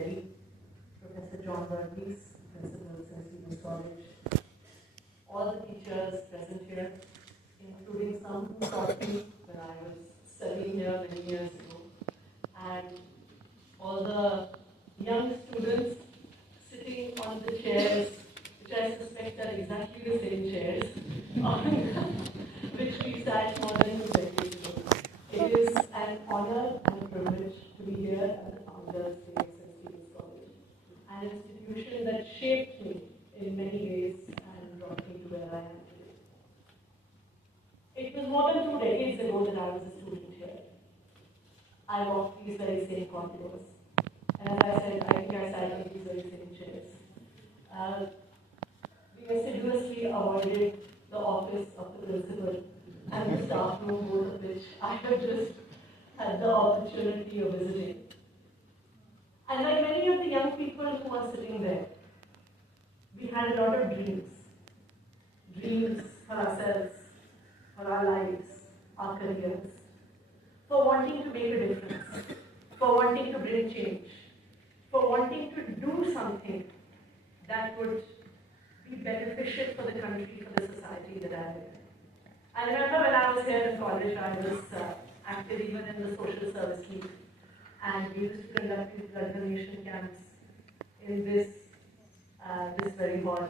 Delhi, Professor John Verghese, Principal of St. Stephen's College, all the teachers present here, including some who taught me when I was studying here many years ago, and all the young students sitting on the chairs, which I suspect are exactly the same chairs on which we sat more than 2 decades ago. It is an honor and a privilege to be here at the Founders Day of St. Stephen's College, an institution that shaped me in many ways and brought me to where I am today. It was more than 2 decades ago that I was a student here. I walked these very same corridors. And as I said, I think I sat on these very same chairs. We assiduously avoided the office of the principal and the staff room, both of which I have just had the opportunity of visiting. And like many of the young people who are sitting there, we had a lot of dreams. Dreams for ourselves, for our lives, our careers, for wanting to make a difference, for wanting to bring change, for wanting to do something that would be beneficial for the country, for the society that I live in. I remember when I was here in college, I was active even in the social service league, and we used to conduct these blood donation camps in this very hall.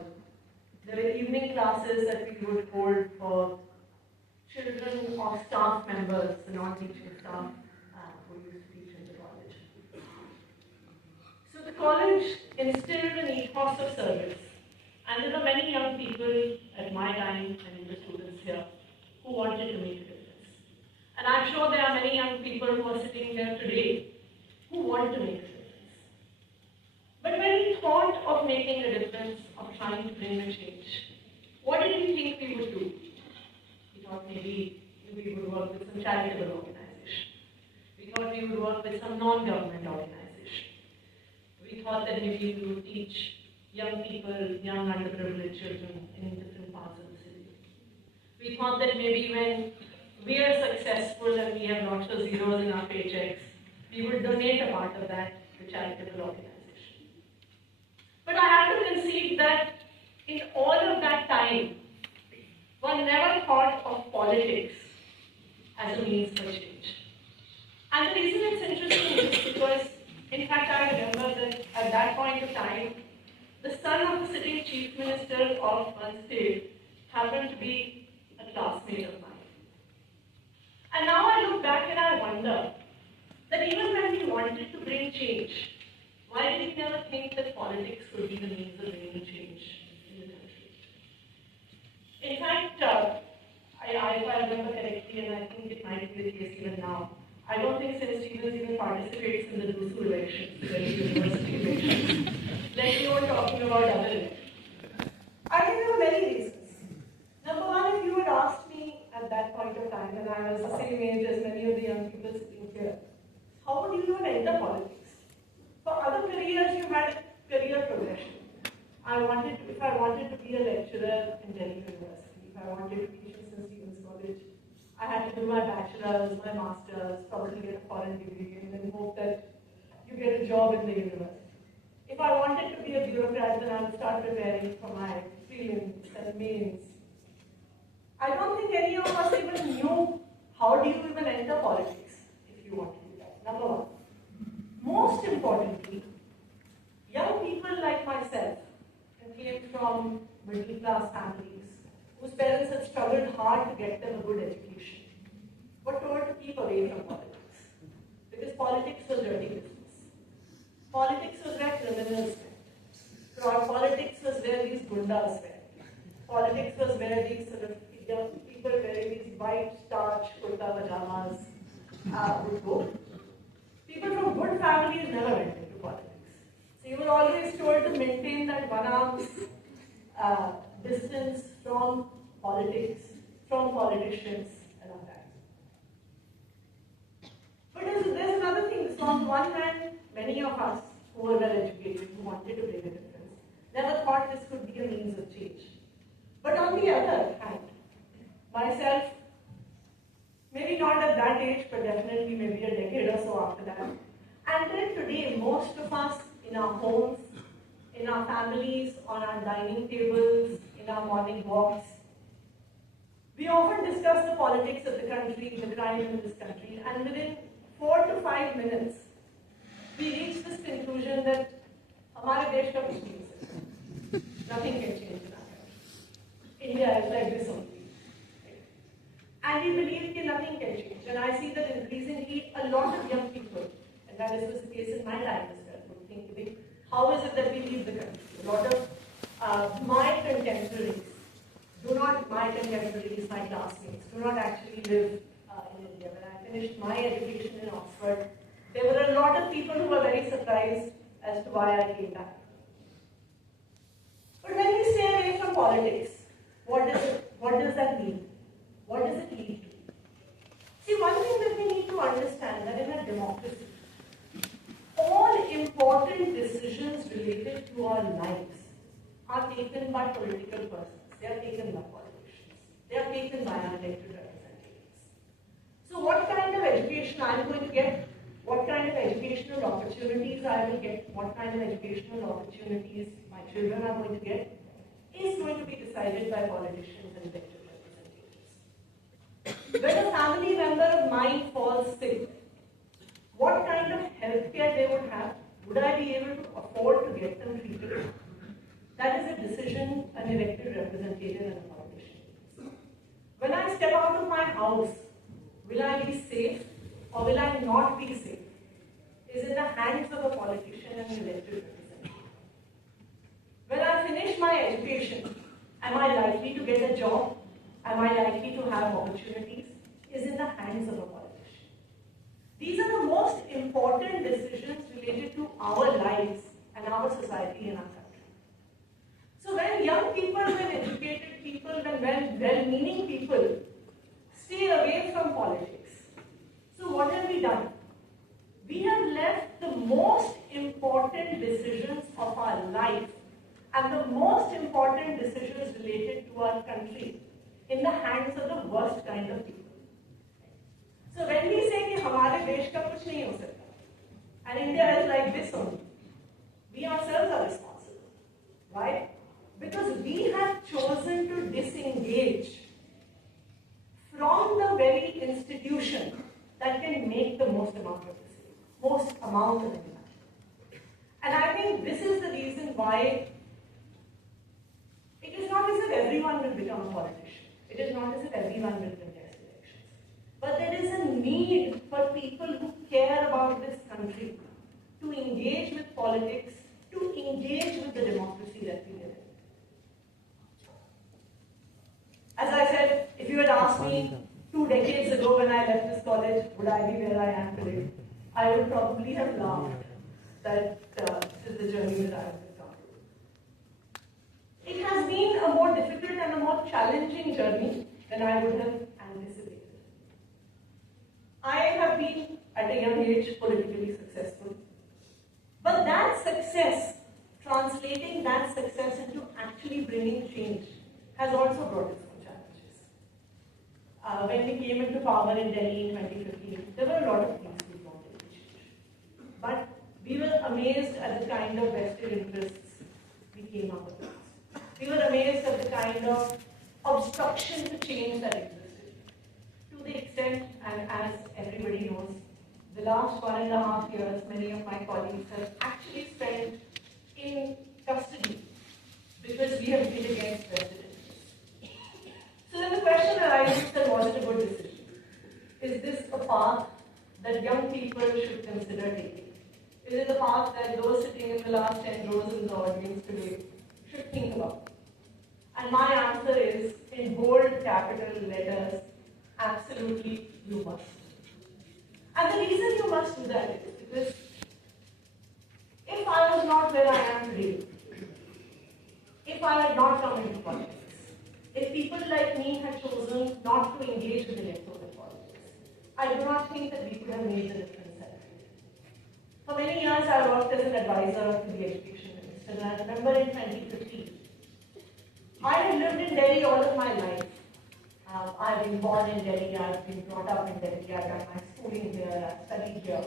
There were evening classes that we would hold for children of staff members, the non-teaching staff who used to teach in the college. So the college instilled an ethos of service, and there were many young people at my time and the students here who wanted to make a difference. And I'm sure there are many young people who are sitting here today who want to make a difference. But when we thought of making a difference, of trying to bring a change, what did we think we would do? We thought maybe we would work with some charitable organization. We thought we would work with some non-government organization. We thought that maybe we would teach young people, young underprivileged children in different parts of the city. We thought that maybe when we are successful and we have lots of zeros in our paychecks, we would donate a part of that to charitable organization. But I have to concede that in all of that time, one never thought of politics as a means for change. And the reason it's interesting is because, in fact, I remember that at that point of time, the son of the sitting chief minister of one state happened to be a classmate of mine. And now I look back and I wonder that even when we wanted to bring change, why did we never think that politics would be the means of bringing change in the country? In fact, if I remember correctly, and I think it might be the case even now, I don't think St. Stephen's even participates in the DUSU elections, the university elections. Let alone talking about other elections. I think there were many reasons. Number one, if you had asked me at that point of time, when I was the same age as many of the young people sitting here, how would you even enter politics? For other careers, you had career progression. If I wanted to be a lecturer in Delhi University, if I wanted to teach in St. Stephen's College, I had to do my bachelor's, my master's, probably get a foreign degree, and then hope that you get a job in the university. If I wanted to be a bureaucrat, then I would start preparing for my prelims and mains. I don't think any of us even knew how do you even enter politics if you want to do that. Number one. Most importantly, young people like myself who came from middle class families, whose parents had struggled hard to get them a good education, were told to keep away from politics. Because politics was dirty business. Politics was where criminals went. Politics was where these gundas went. Politics was where these sort of young people wearing these white starch kurta pajamas would go. People from good families never went into politics. So you were always told to maintain that one arm's distance from politics, from politicians, and all that. But there's another thing. So on one hand, many of us who were well educated, who wanted to make a difference, never thought this could be a means of change. But on the other hand, myself, maybe not at that age, but definitely maybe a decade or so after that. And then today, most of us our homes, in our families, on our dining tables, in our morning walks. We often discuss the politics of the country, the crime in this country, and within 4 to 5 minutes, we reach this conclusion that हमारे देश का कुछ नहीं हो सकता. Nothing can change in our country. India is like this only. And we believe that nothing can change. And I see that increasingly a lot of young people, and that is the case in my time as well, would think, how is it that we leave the country? A lot of my contemporaries, my classmates, do not actually live in India. When I finished my education in Oxford, there were a lot of people who were very surprised as to why I came back. But when we stay away from politics, what does that mean? What does it lead to? See, one thing that we need to understand that in a democracy, all important decisions related to our lives are taken by political persons. They are taken by politicians. They are taken by our elected representatives. So what kind of education I am going to get, what kind of educational opportunities I will get, what kind of educational opportunities my children are going to get, is going to be decided by politicians and elected representatives. When a family member of mine falls sick, what kind of health care they would have, would I be able to afford to get them treated? That is a decision an elected representative and a politician makes. When I step out of my house, will I be safe or will I not be safe? Is in the hands of a politician and an elected representative. When I finish my education, am I likely to get a job? Am I likely to have opportunities? Is in the hands of a politician. These are the most important decisions related to our lives and our society and our country. So when young people, when educated people, when well-meaning people stay away from politics, so what have we done? We have left the most important decisions of our life and the most important decisions related to our country in the hands of the worst kind of people. So when we say that हमारे देश का कुछ नहीं हो सकता, and India is like this only, we ourselves are responsible. Why? Because we have chosen to disengage from the very institution that can make the most amount of impact. And I think this is the reason why it is not as if everyone will become a politician. It is not as if everyone will contest elections. But there is a need for people who care about this country to engage with politics, to engage with the democracy that we live in. As I said, if you had asked me 2 decades ago when I left this college, would I be where I am today? I would probably have laughed that this is the journey that I have become. It has been a more difficult and a more challenging journey than I would have anticipated. I have been, at a young age, politically successful. But that success, translating that success into actually bringing change, has also brought its own challenges. When we came into power in Delhi in 2015, there were a lot of things we wanted to change. But we were amazed at the kind of vested interests we came up against. We were amazed at the kind of obstruction to change that existed. To the extent, and as everybody knows, the last 1.5 years, many of my colleagues have actually spent in custody because we have been against vested interests. So then the question arises that was it a good decision? Is this a path that young people should consider taking? Is it a path that those sitting in the last 10 rows in the audience today should think about? And my answer is, in bold capital letters, absolutely you must. And the reason you must do that is because if I was not where I am today, if I had not come into politics, if people like me had chosen not to engage with electoral politics, I do not think that we could have made the difference that we did. For many years, I worked as an advisor to the education minister, and I remember in 2015, I had lived in Delhi all of my life. I've been born in Delhi, I've been brought up in Delhi, I've done my schooling here, I've studied here.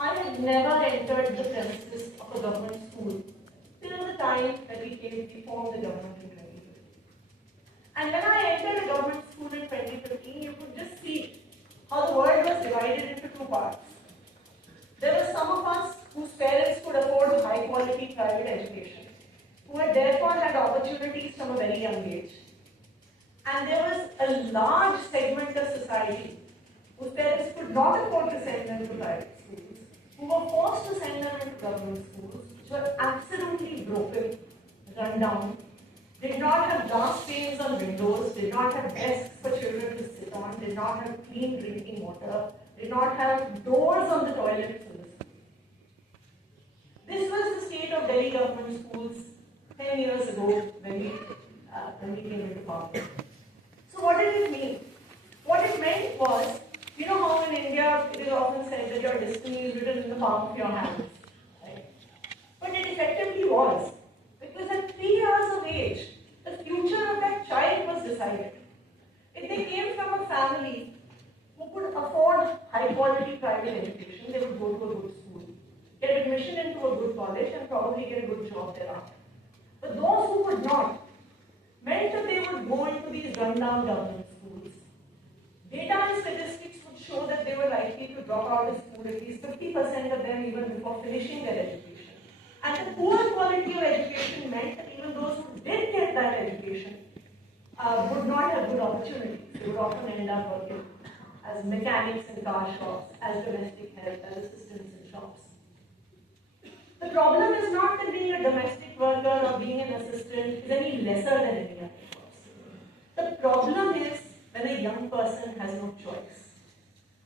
I had never entered the premises of a government private education, who had therefore had opportunities from a very young age. And there was a large segment of society whose parents could not afford to send them to private schools, who were forced to send them into government schools, which were absolutely broken, run down, did not have glass panes on windows, did not have desks for children to sit on, did not have clean drinking water, did not have doors on the toilets in the school. This was the state of Delhi government schools 10 years ago when we came into power. So what did it mean? What it meant was, you know how in India it is often said that your destiny is written in the palm of your hands, right? But it effectively was. Because at 3 years of age, the future of that child was decided. If they came from a family who could afford high quality private education, they would go to a good school, get admission into a good college, and probably get a good job thereafter. But those who could not meant that they would go into these rundown government schools. Data and statistics would show that they were likely to drop out of school, at least 50% of them even before finishing their education. And the poor quality of education meant that even those who did get that education would not have good opportunities. They would often end up working as mechanics in car shops, as domestic help, as assistants in shops. The problem is not that being a domestic worker or being an assistant is any lesser than any other person. The problem is when a young person has no choice.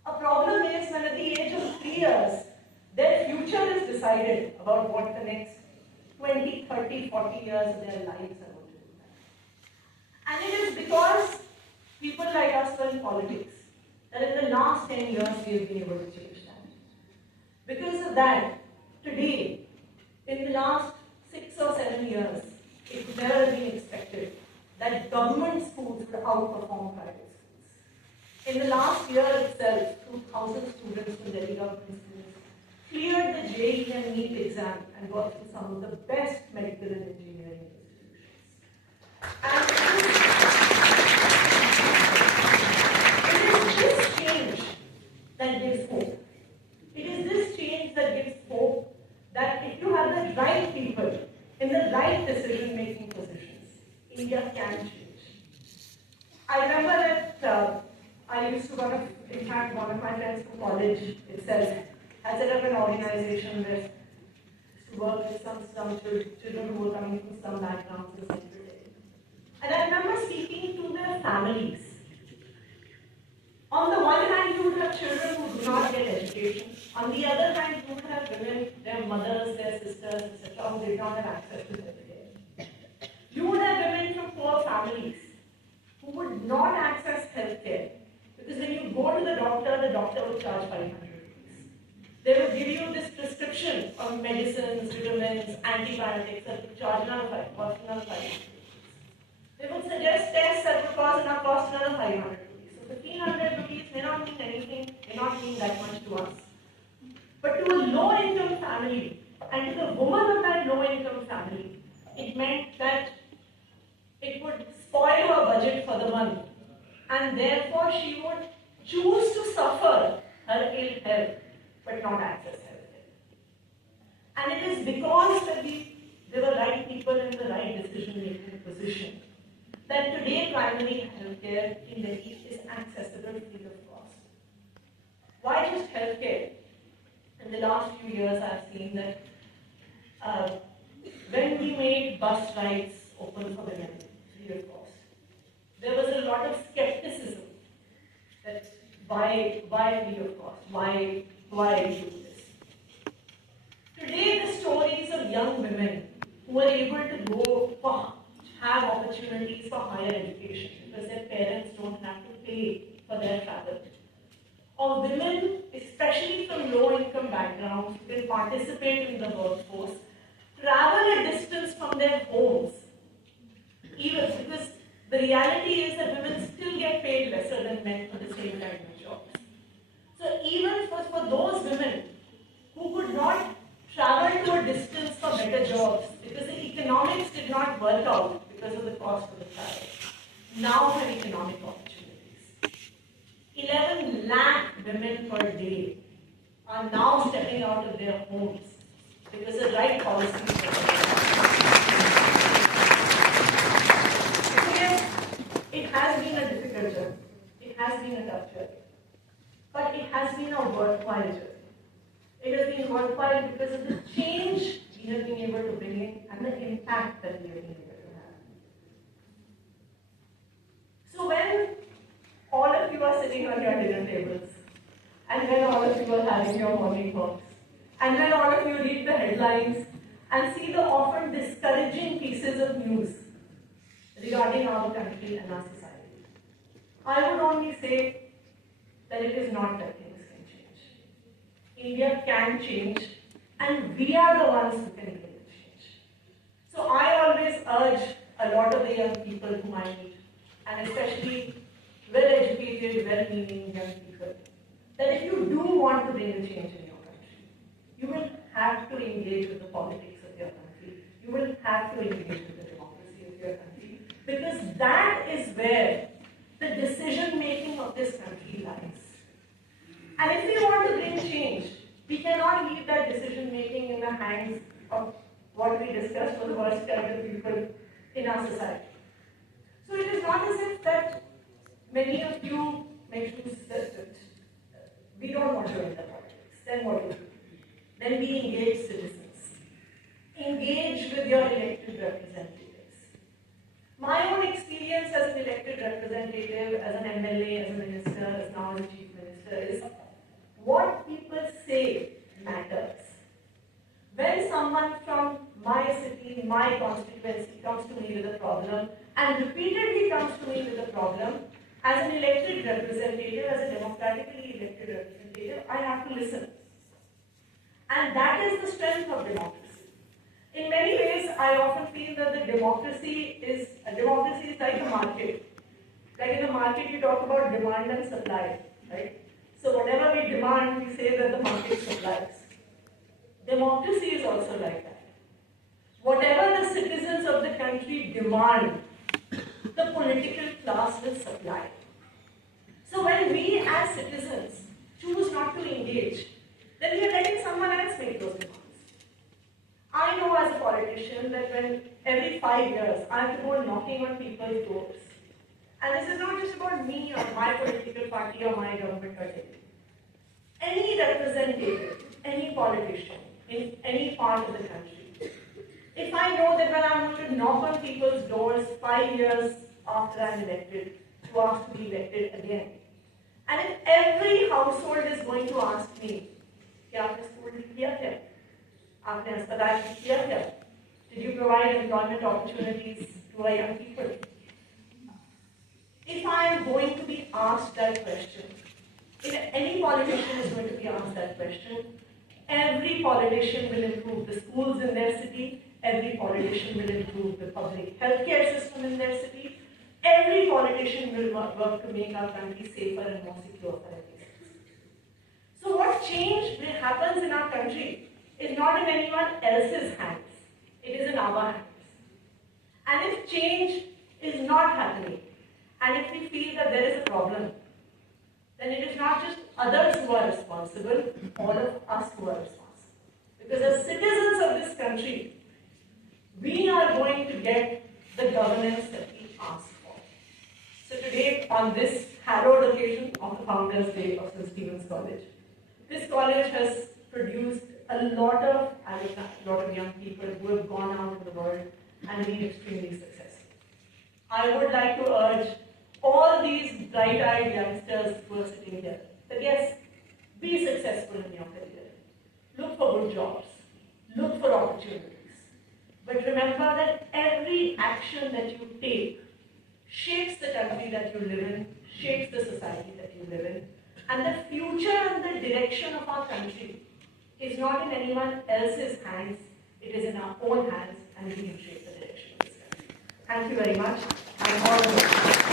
A problem is when at the age of 3 years, their future is decided about what the next 20, 30, 40 years of their lives are going to be. And it is because people like us were in politics that in the last 10 years we have been able to change that. Because of that, today, in the last 6 or 7 years, it would never have been expected that government schools would outperform private schools. In the last year itself, 2,000 students from Delhi government schools cleared the JEE and NEET exam and got through some of the best medical and engineering institutions. And it is this change that gives hope. It is this change that gives hope that if you have the right people in the right decision-making positions, India can change. I remember that I used to in fact, one of my friends from college itself had set up an organization that used to work with some children who were coming from some backgrounds in Central Delhi. And I remember speaking to their families. On the one hand, you would have children who do not get education. On the other hand, you would have women, their mothers, their sisters, etc., who did not have access to healthcare. You would have women from poor families who would not access healthcare because when you go to the doctor would charge 500 rupees. They would give you this prescription of medicines, vitamins, antibiotics that would cost another 500 rupees. They would suggest tests that would cost another 500 rupees. So 1500 rupees may not mean anything, may not mean that much to us. But to a low-income family, and to the woman of that low-income family, it meant that it would spoil her budget for the month. And therefore, she would choose to suffer her ill health, but not access healthcare. And it is because that there were right people in the right decision-making position that today primary healthcare in Delhi is accessible free of cost. Why just healthcare? In the last few years, I've seen that when we made bus rides open for women free of cost, there was a lot of skepticism that why free of cost? Why do this? Today, the stories of young women who are able to have opportunities for higher education because their parents don't have to pay for their travel. Or women, especially from low-income backgrounds, who can participate in the workforce, travel a distance from their homes, even because the reality is that women still get paid lesser than men for the same kind of jobs. So even for those women who could not travel to a distance for better jobs because the economics did not work out because of the cost of the travel, now have economic opportunities. 11 lakh women per day are now stepping out of their homes because the right policies are has been a tough journey. But it has been a worthwhile journey. It has been worthwhile because of the change we have been able to bring in and the impact that we have been able to have. So when all of you are sitting on your dinner tables, and when all of you are having your morning walks, and when all of you read the headlines and see the often discouraging pieces of news regarding our country and our society, I would only say that it is not that things can change. India can change, and we are the ones who can make it change. So I always urge a lot of the young people whom I meet, and especially well-educated, well-meaning young people, that if you do want to bring a change in your country, you will have to engage with the politics of your country. You will have to engage with the democracy of your country, because that is where the decision-making of this country lies. And if we want to bring change, we cannot leave that decision-making in the hands of what we discussed for the worst kind of people in our society. So it is not as if that many of you may choose that we don't want to enter politics. Then what do we do? Then we engage citizens. Engage with your elected representatives. My own experience as an elected representative, as an MLA, as a minister, as now as a chief minister, is what people say matters. When someone from my city, my constituency comes to me with a problem, and repeatedly comes to me with a problem, as an elected representative, as a democratically elected representative, I have to listen. And that is the strength of democracy. In many ways, I often feel that the democracy is like a market. Like in a market, you talk about demand and supply, right? So whatever we demand, we say that the market supplies. Democracy is also like that. Whatever the citizens of the country demand, the political class will supply. So when we as citizens choose not to engage, then we are letting someone else make those demands. I know as a politician that when every 5 years I have to go knocking on people's doors, and this is not just about me or my political party or my government or anything. Any representative, any politician in any part of the country, if I know that when I'm going to knock on people's doors 5 years after I'm elected, to ask to be elected again, and if every household is going to ask me, क्या आपने school किया क्या? आपने अस्पताल किया क्या? Did you provide employment opportunities to our young people? If I am going to be asked that question, if any politician is going to be asked that question, every politician will improve the schools in their city, every politician will improve the public healthcare system in their city, every politician will work to make our country safer and more secure for everyone. So what change happens in our country is not in anyone else's hands, it is in our hands. And if change is not happening, and if we feel that there is a problem, then it is not just others who are responsible, all of us who are responsible. Because as citizens of this country, we are going to get the governance that we ask for. So today, on this hallowed occasion of the Founders' Day of St. Stephen's College, this college has produced a lot of young people who have gone out into the world and been extremely successful. I would like to urge all these bright-eyed youngsters who are sitting here that yes, be successful in your career. Look for good jobs. Look for opportunities. But remember that every action that you take shapes the country that you live in, shapes the society that you live in, and the future and the direction of our country is not in anyone else's hands, it is in our own hands, and we can shape the direction of this country. Thank you very much. I'm all